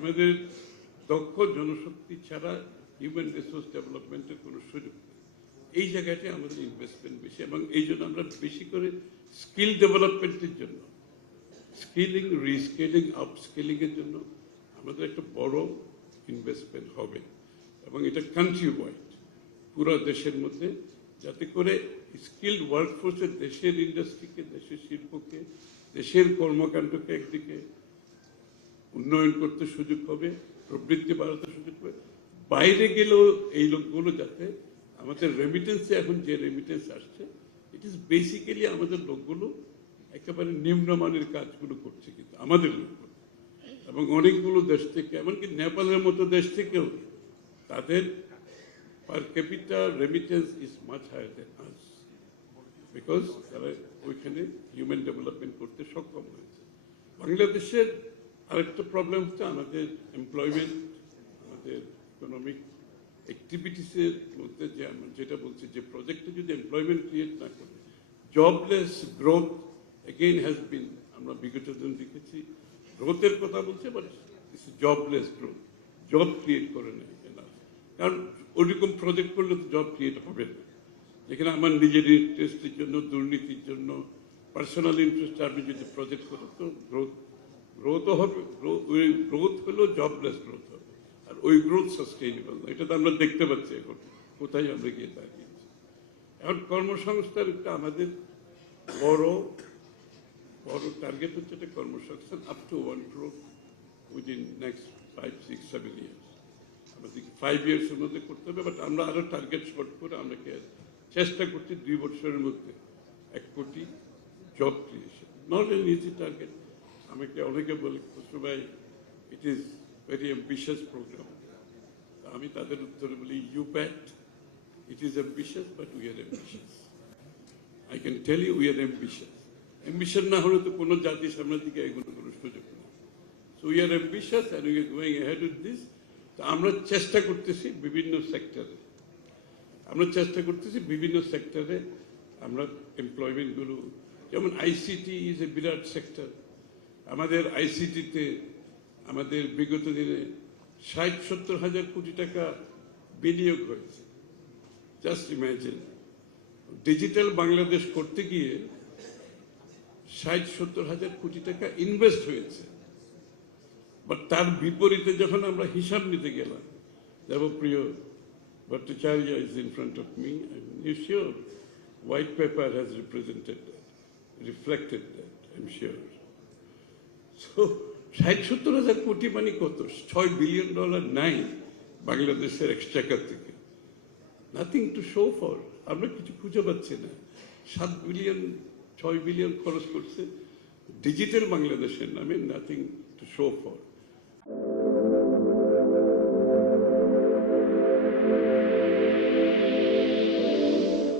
আমাদের দক্ষ জনশক্তি ছাড়া হিউম্যান রিসোর্স ডেভেলপমেন্টের কোনো সুযোগ নেই। এই জায়গাতে আমাদের ইনভেস্টমেন্ট বেশি, এবং এই জন্য আমরা বেশি করে স্কিল ডেভেলপমেন্টের জন্য, স্কিলিং, রিস্কিলিং, আপস্কিলিংয়ের জন্য আমাদের একটা বড় ইনভেস্টমেন্ট হবে, এবং এটা কান্ট্রি ওয়াইড পুরো দেশের মধ্যে, যাতে করে স্কিল্ড ওয়ার্কফোর্সের দেশের ইন্ডাস্ট্রিকে, দেশের শিল্পকে, দেশের কর্মকাণ্ডকে একদিকে উন্নয়ন করতে সুযোগ হবে, প্রবৃদ্ধি বাড়াতে সুযোগ হবে, বাইরে গেলেও এই লোকগুলো যাতে আমাদের রেমিটেন্সে, এখন যে রেমিটেন্স আসছে, ইট ইজ বেসিক্যালি আমাদের লোকগুলো একেবারে নিম্নমানের কাজগুলো করছে, কিন্তু আমাদের লোকগুলো, এবং অনেকগুলো দেশ থেকে, এমনকি নেপালের মতো দেশ থেকেও তাদের per capita remittance is much higher than us, because তারা ওইখানে হিউম্যান ডেভেলপমেন্ট করতে সক্ষম হয়েছে। বাংলাদেশের আরেকটা প্রবলেম হচ্ছে আমাদের এমপ্লয়মেন্ট, আমাদের ইকোনমিক অ্যাক্টিভিটিসের মধ্যে, যে আমরা যেটা বলছি, যে প্রজেক্টে যদি এমপ্লয়মেন্ট ক্রিয়েট না করে, jobless growth again has been, আমরা বিগত দিন দেখেছি গ্রোথের কথা বলছে, but jobless growth, job create করে নেয় না, কারণ ওইরকম প্রজেক্ট করলে তো জব ক্রিয়েট হবে না। যেখানে আমার নিজের ইন্টারেস্টের জন্য, দুর্নীতির জন্য, পার্সোনাল ইন্টারেস্টে আপনি যদি প্রজেক্ট করেন, তো গ্রোথও হবে, গ্রোথ হলেও জবলেস গ্রোথ হবে, আর ওই গ্রোথ সাস্টেইনেবল না। এটা তো আমরা দেখতে পাচ্ছি এখন কোথায় আমরা গিয়ে দাঁড়িয়েছি। এখন কর্মসংস্থান একটা আমাদের বড় টার্গেট হচ্ছে, একটা কর্মসংস্থান up to 1 crore within next 5, 6, 7 years। আমাদের 5 years-এর মধ্যে করতে হবে, বাট আমরা আরো টার্গেট শর্ট করে আমরা চেষ্টা করছি 2 বছরের মধ্যে 1 কোটি job creation. Not an easy target. আমাকে অনেকে বলে, খসরু ভাই, it is very ambitious programme. আমি তাদের উত্তরে বলি, you bet, it is ambitious, but we are ambitious. I can tell you, we are ambitious. Ambition না হলে তো কোনো জাতির সামনের দিকে এগোনোর কোনো সুযোগ নেই। So we are ambitious and we are going ahead with this. তো আমরা চেষ্টা করতেছি বিভিন্ন সেক্টরে, আমরা এমপ্লয়মেন্টগুলো, যেমন ICT is a Virat sector. আমাদের আইসিটিতে আমাদের বিগত দিনে 60-70 হাজার কোটি টাকা বিনিয়োগ হয়েছে। জাস্ট ইম্যাজিন, ডিজিটাল বাংলাদেশ করতে গিয়ে 60-70 হাজার কোটি টাকা ইনভেস্ট হয়েছে। বাট তার বিপরীতে যখন আমরা হিসাব নিতে গেলাম, Debapriya Bhattacharya is in front of me, I'm sure white paper has reflected that, I'm sure. So 60-70 হাজার কোটি মানে কত? $6 billion নাই বাংলাদেশের এক্সচেকার থেকে। Nothing to show for. আমরা কিছু খুঁজে পাচ্ছি না। 7 বিলিয়ন 6 বিলিয়ন খরচ করছে ডিজিটাল বাংলাদেশের নামে, নাথিং টু শো ফর।